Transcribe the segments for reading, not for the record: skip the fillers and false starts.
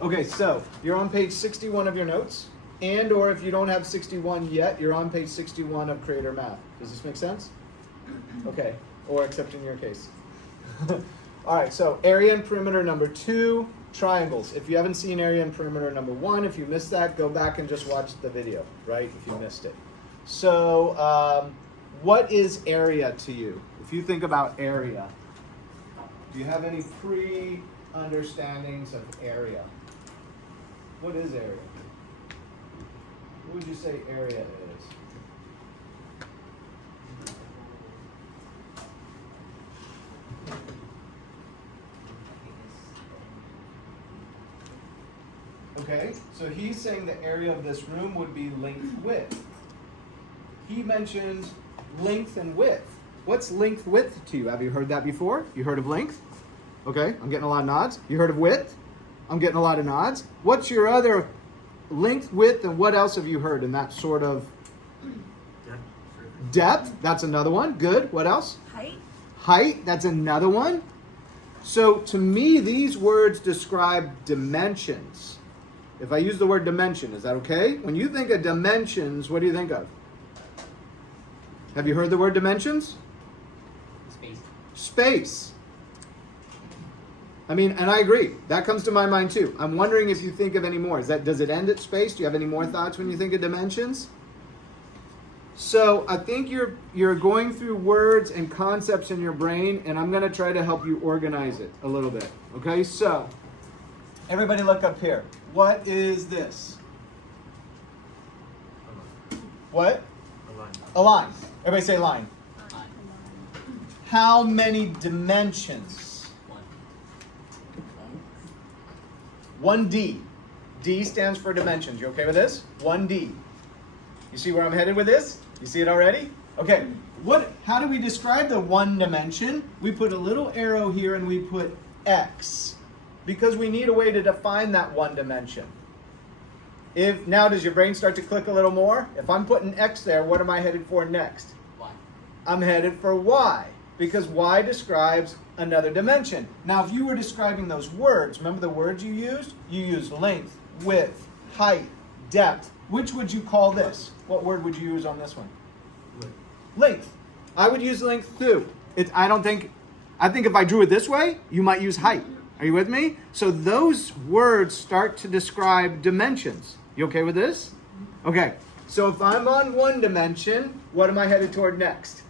Okay, so you're on page 61 of your notes, and or if you don't have 61 yet, you're on page 61 of Creator Math. Does this make sense? Okay, or except in your case. All right, so area and perimeter number 2, triangles. If you haven't seen area and perimeter number 1, if you missed that, go back and just watch the video, right, if you missed it. So what is area to you? If you think about area, do you have any pre-understandings of area? What is area? What would you say area is? Okay, so he's saying the area of this room would be length width. He mentioned length and width. What's length width to you? Have you heard that before? You heard of length? Okay, I'm getting a lot of nods. You heard of width? I'm getting a lot of nods. What's your other length, width, and what else have you heard in that sort of depth? That's another one. Good. What else? Height. Height. That's another one. So to me, these words describe dimensions. If I use the word dimension, is that okay? When you think of dimensions, what do you think of? Have you heard the word dimensions? Space. Space. I mean, and I agree. That comes to my mind too. I'm wondering if you think of any more. Does it end at space? Do you have any more thoughts when you think of dimensions? So I think you're going through words and concepts in your brain, and I'm going to try to help you organize it a little bit. Okay, so everybody look up here. What is this? What? A line. A line. Everybody say line. Line. How many dimensions? 1D. D stands for dimensions. You okay with this? 1D. You see where I'm headed with this? You see it already? Okay. How do we describe the one dimension? We put a little arrow here and we put X, because we need a way to define that one dimension. Now does your brain start to click a little more? If I'm putting X there, what am I headed for next? Y. I'm headed for Y, because Y describes another dimension. Now, if you were describing those words, remember the words you used? You used length, width, height, depth. Which would you call this? What word would you use on this one? Length. I would use length too. I think if I drew it this way, you might use height. Are you with me? So those words start to describe dimensions. You okay with this? Okay. So if I'm on one dimension, what am I headed toward next?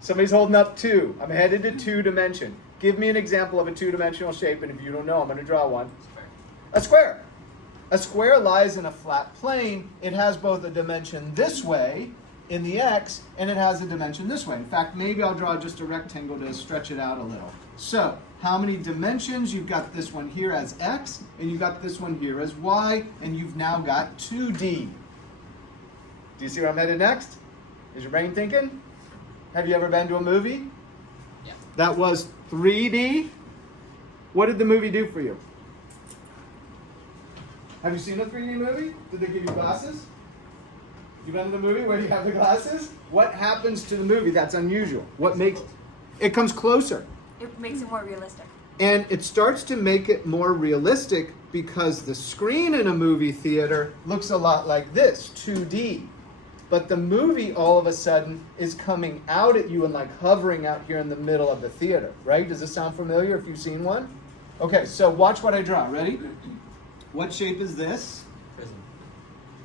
Somebody's holding up 2. I'm headed to 2 dimension. Give me an example of a 2-dimensional shape, and if you don't know, I'm going to draw one. A square. A square lies in a flat plane. It has both a dimension this way in the X, and it has a dimension this way. In fact, maybe I'll draw just a rectangle to stretch it out a little. So, how many dimensions? You've got this one here as X, and you've got this one here as Y, and you've now got 2D. Do you see where I'm headed next? Is your brain thinking? Have you ever been to a movie? Yeah. That was 3D. What did the movie do for you? Have you seen a 3D movie? Did they give you glasses? You been to the movie where you have the glasses? What happens to the movie that's unusual? What makes it comes closer? It makes it more realistic. And it starts to make it more realistic because the screen in a movie theater looks a lot like this, 2D. But the movie all of a sudden is coming out at you and like hovering out here in the middle of the theater, right? Does this sound familiar if you've seen one? Okay, so watch what I draw. Ready? What shape is this? Prism.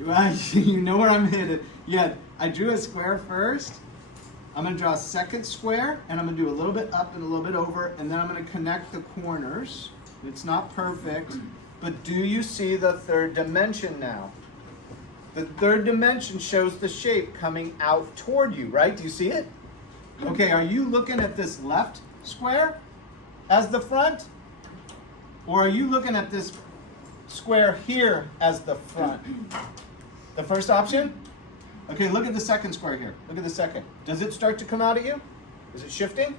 Right, you know where I'm headed. Yeah, I drew a square first. I'm going to draw a second square, and I'm going to do a little bit up and a little bit over, and then I'm going to connect the corners. It's not perfect, but do you see the third dimension now? The third dimension shows the shape coming out toward you, right? Do you see it? Okay, are you looking at this left square as the front? Or are you looking at this square here as the front? The first option? Okay, look at the second square here. Look at the second. Does it start to come out at you? Is it shifting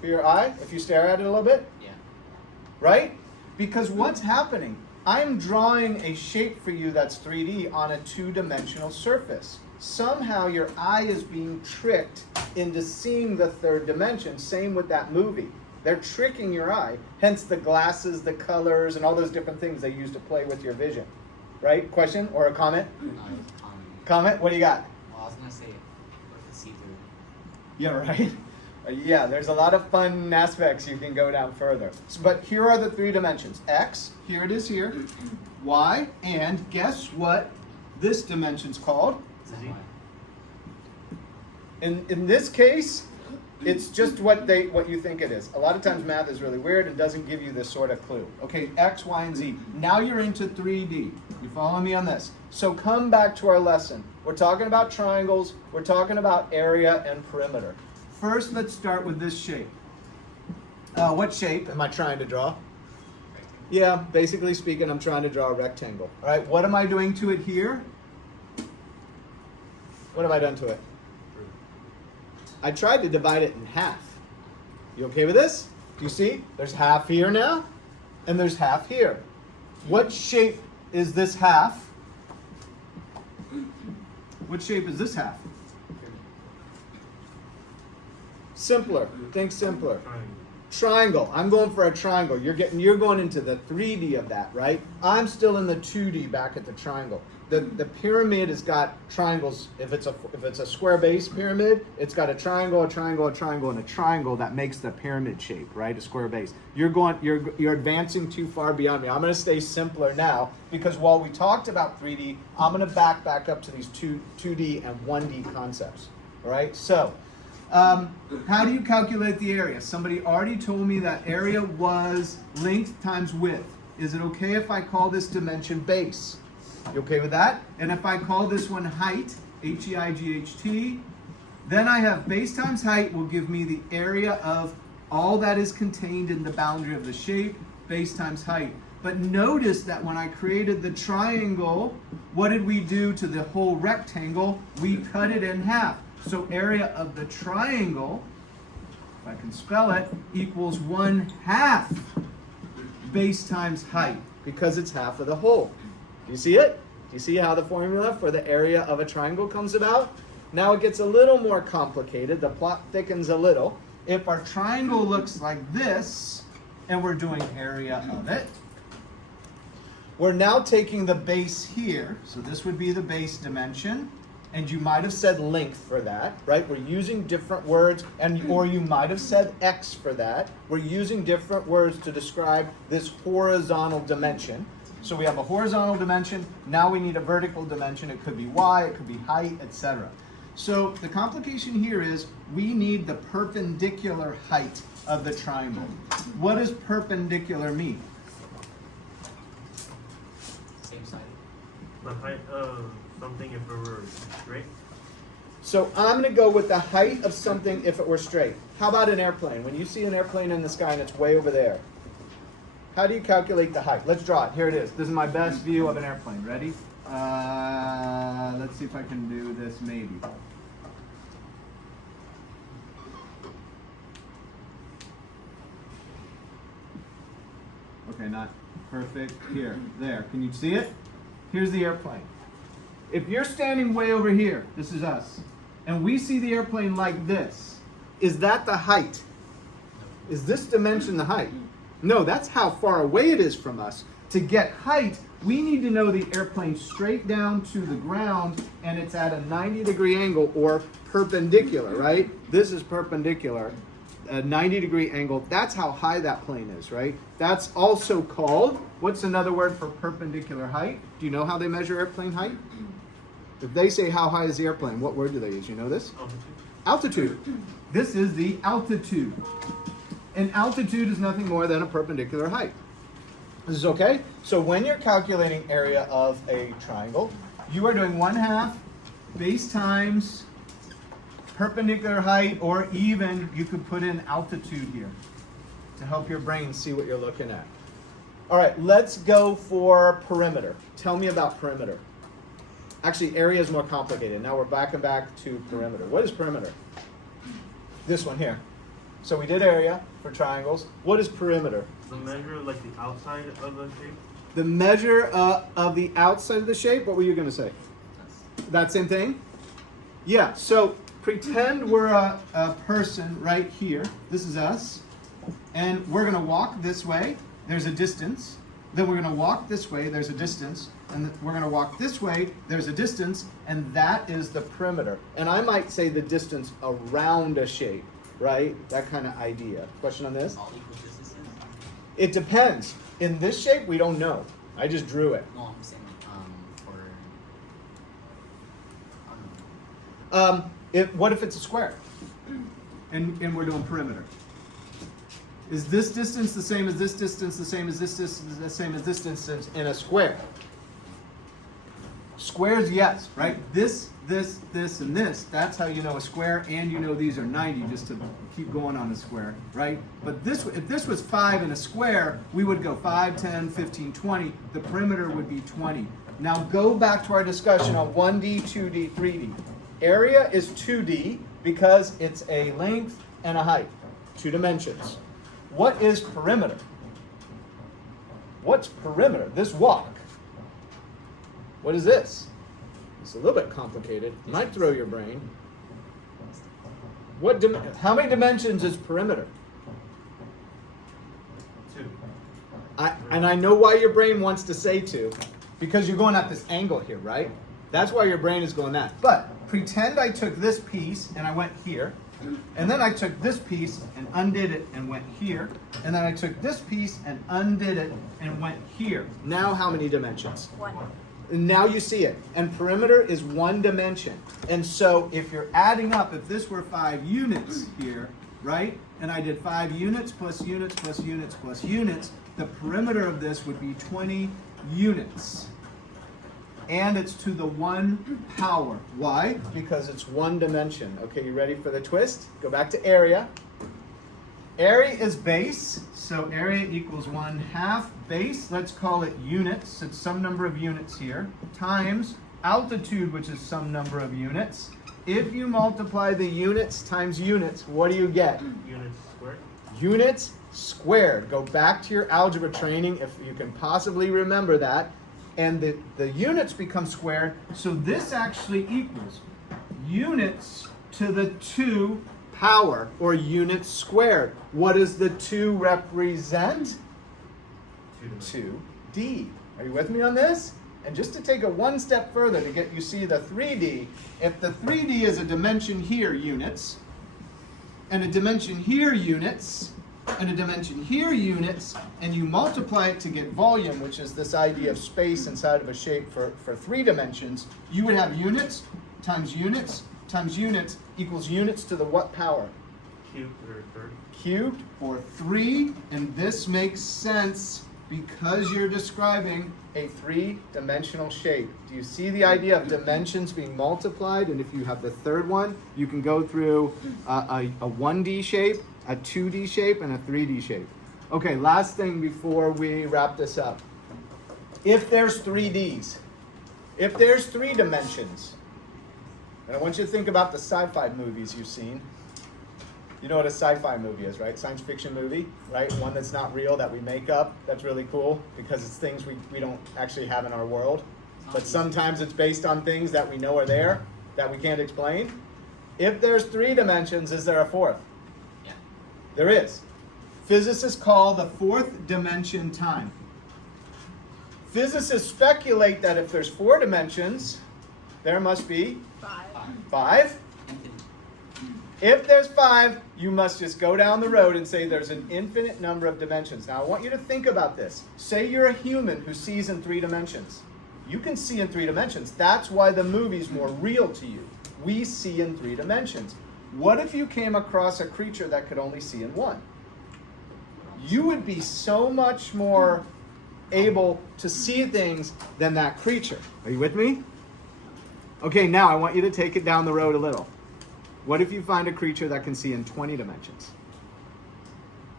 for your eye if you stare at it a little bit? Yeah. Right? Because what's happening? I'm drawing a shape for you that's 3D on a 2-dimensional surface. Somehow your eye is being tricked into seeing the third dimension. Same with that movie. They're tricking your eye. Hence the glasses, the colors, and all those different things they use to play with your vision. Right? Question or a comment? Comment? What do you got? Well, I was gonna say, what to see through. Yeah, right? Yeah, there's a lot of fun aspects you can go down further. But here are the 3 dimensions. X, here it is here. Y, and guess what this dimension's called? In this case, it's just what you think it is. A lot of times math is really weird and doesn't give you this sort of clue. Okay, X, Y, and Z. Now you're into 3D. You follow me on this? So come back to our lesson. We're talking about triangles. We're talking about area and perimeter. First, let's start with this shape. What shape am I trying to draw? Yeah, basically speaking, I'm trying to draw a rectangle. All right, what am I doing to it here? What have I done to it? I tried to divide it in half. You okay with this? Do you see? There's half here now, and there's half here. What shape is this half? What shape is this half? Simpler. Think simpler. Triangle. I'm going for a triangle. You're going into the 3D of that, right? I'm still in the 2D back at the triangle. The pyramid has got triangles. If it's a square base pyramid, it's got a triangle, a triangle, a triangle, and a triangle that makes the pyramid shape, right? A square base. You're advancing too far beyond me. I'm going to stay simpler now because while we talked about 3D, I'm going to back up to these 2D and 1D concepts. All right. So, how do you calculate the area? Somebody already told me that area was length times width. Is it okay if I call this dimension base? You okay with that? And if I call this one height, H-E-I-G-H-T, then I have base times height will give me the area of all that is contained in the boundary of the shape, base times height. But notice that when I created the triangle, what did we do to the whole rectangle? We cut it in half. So area of the triangle, if I can spell it, equals 1/2 base times height because it's half of the whole. Do you see it? Do you see how the formula for the area of a triangle comes about? Now it gets a little more complicated. The plot thickens a little. If our triangle looks like this, and we're doing area of it, we're now taking the base here. So this would be the base dimension. And you might have said length for that, right? We're using different words, or you might have said X for that. We're using different words to describe this horizontal dimension. So we have a horizontal dimension. Now we need a vertical dimension. It could be Y, it could be height, etc. So the complication here is we need the perpendicular height of the triangle. What does perpendicular mean? Same side. The height of something if it were straight. So I'm going to go with the height of something if it were straight. How about an airplane? When you see an airplane in the sky and it's way over there, how do you calculate the height? Let's draw it. Here it is. This is my best view of an airplane. Ready? Let's see if I can do this maybe. Okay, not perfect. Here, there. Can you see it? Here's the airplane. If you're standing way over here, this is us, and we see the airplane like this, is that the height? Is this dimension the height? No, that's how far away it is from us. To get height, we need to know the airplane straight down to the ground, and it's at a 90-degree angle or perpendicular, right? This is perpendicular, a 90-degree angle. That's how high that plane is, right? That's also called, what's another word for perpendicular height? Do you know how they measure airplane height? If they say how high is the airplane, what word do they use? You know this? Altitude. This is the altitude. And altitude is nothing more than a perpendicular height. This is okay? So when you're calculating area of a triangle, you are doing 1/2 base times perpendicular height, or even you could put in altitude here to help your brain see what you're looking at. All right, let's go for perimeter. Tell me about perimeter. Actually, area is more complicated. Now we're back to perimeter. What is perimeter? This one here. So we did area for triangles. What is perimeter? The measure like the outside of the shape. The measure of the outside of the shape. What were you going to say? That same thing? Yeah. So pretend we're a person right here. This is us. And we're going to walk this way. There's a distance. Then we're going to walk this way. There's a distance. And we're going to walk this way. There's a distance. And that is the perimeter. And I might say the distance around a shape, right? That kind of idea. Question on this? All equal distances? It depends. In this shape, we don't know. I just drew it. No, I'm saying for I don't know. What if it's a square? And we're doing perimeter. Is this distance the same as this distance, the same as this distance, the same as this distance in a square? Squares, yes, right? This, and this. That's how you know a square, and you know these are 90, just to keep going on the square, right? But this, if this was 5 in a square, we would go 5, 10, 15, 20. The perimeter would be 20. Now go back to our discussion on 1D, 2D, 3D. Area is 2D because it's a length and a height, 2 dimensions. What is perimeter? What's perimeter? This walk. What is this? It's a little bit complicated. Might throw your brain. How many dimensions is perimeter? 2. And I know why your brain wants to say 2, because you're going at this angle here, right? That's why your brain is going that. But pretend I took this piece and I went here. And then I took this piece and undid it and went here. And then I took this piece and undid it and went here. Now how many dimensions? 1. Now you see it. And perimeter is 1 dimension. And so if you're adding up, if this were 5 units here, right? And I did 5 units plus units plus units plus units, the perimeter of this would be 20 units. And it's to the 1 power. Why? Because it's 1 dimension. Okay, you ready for the twist? Go back to area. Area is base, so area equals 1/2 base. Let's call it units. It's some number of units here. Times altitude, which is some number of units. If you multiply the units times units, what do you get? Units squared. Units squared. Go back to your algebra training if you can possibly remember that. And the units become squared, so this actually equals units to the 2 power, or units squared. What does the 2 represent? 2D. Are you with me on this? And just to take it 1 step further to get you see the 3D, if the 3D is a dimension here, units, and a dimension here, units, and a dimension here, units, and you multiply it to get volume, which is this idea of space inside of a shape for 3 dimensions, you would have units times units times units equals units to the what power? Cubed or third. Cubed, or 3, and this makes sense because you're describing a 3-dimensional shape. Do you see the idea of dimensions being multiplied? And if you have the third one, you can go through a 1D shape, a 2D shape, and a 3D shape. Okay, last thing before we wrap this up. If there's 3Ds, if there's 3 dimensions, and I want you to think about the sci-fi movies you've seen. You know what a sci-fi movie is, right? Science fiction movie, right? One that's not real, that we make up. That's really cool because it's things we don't actually have in our world. But sometimes it's based on things that we know are there that we can't explain. If there's 3 dimensions, is there a 4th? Yeah. There is. Physicists call the 4th dimension time. Physicists speculate that if there's 4 dimensions, there must be 5. If there's 5, you must just go down the road and say there's an infinite number of dimensions. Now, I want you to think about this. Say you're a human who sees in 3 dimensions. You can see in 3 dimensions. That's why the movie's more real to you. We see in 3 dimensions. What if you came across a creature that could only see in 1? You would be so much more able to see things than that creature. Are you with me? Okay, now I want you to take it down the road a little. What if you find a creature that can see in 20 dimensions?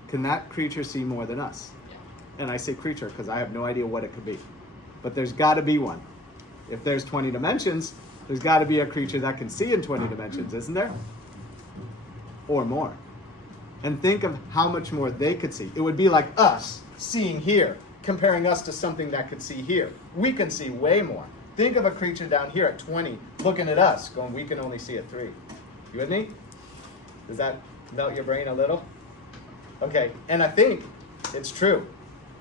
Can that creature see more than us? Yeah. And I say creature because I have no idea what it could be. But there's got to be one. If there's 20 dimensions, there's got to be a creature that can see in 20 dimensions, isn't there? Or more. And think of how much more they could see. It would be like us seeing here, comparing us to something that could see here. We can see way more. Think of a creature down here at 20 looking at us going, we can only see at 3. You with me? Does that melt your brain a little? Okay, and I think it's true.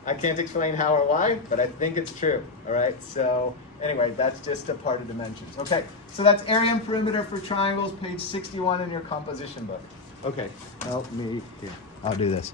I can't explain how or why, but I think it's true. All right, so anyway, that's just a part of dimensions. Okay, so that's area and perimeter for triangles, page 61 in your composition book. Okay, help me here. I'll do this.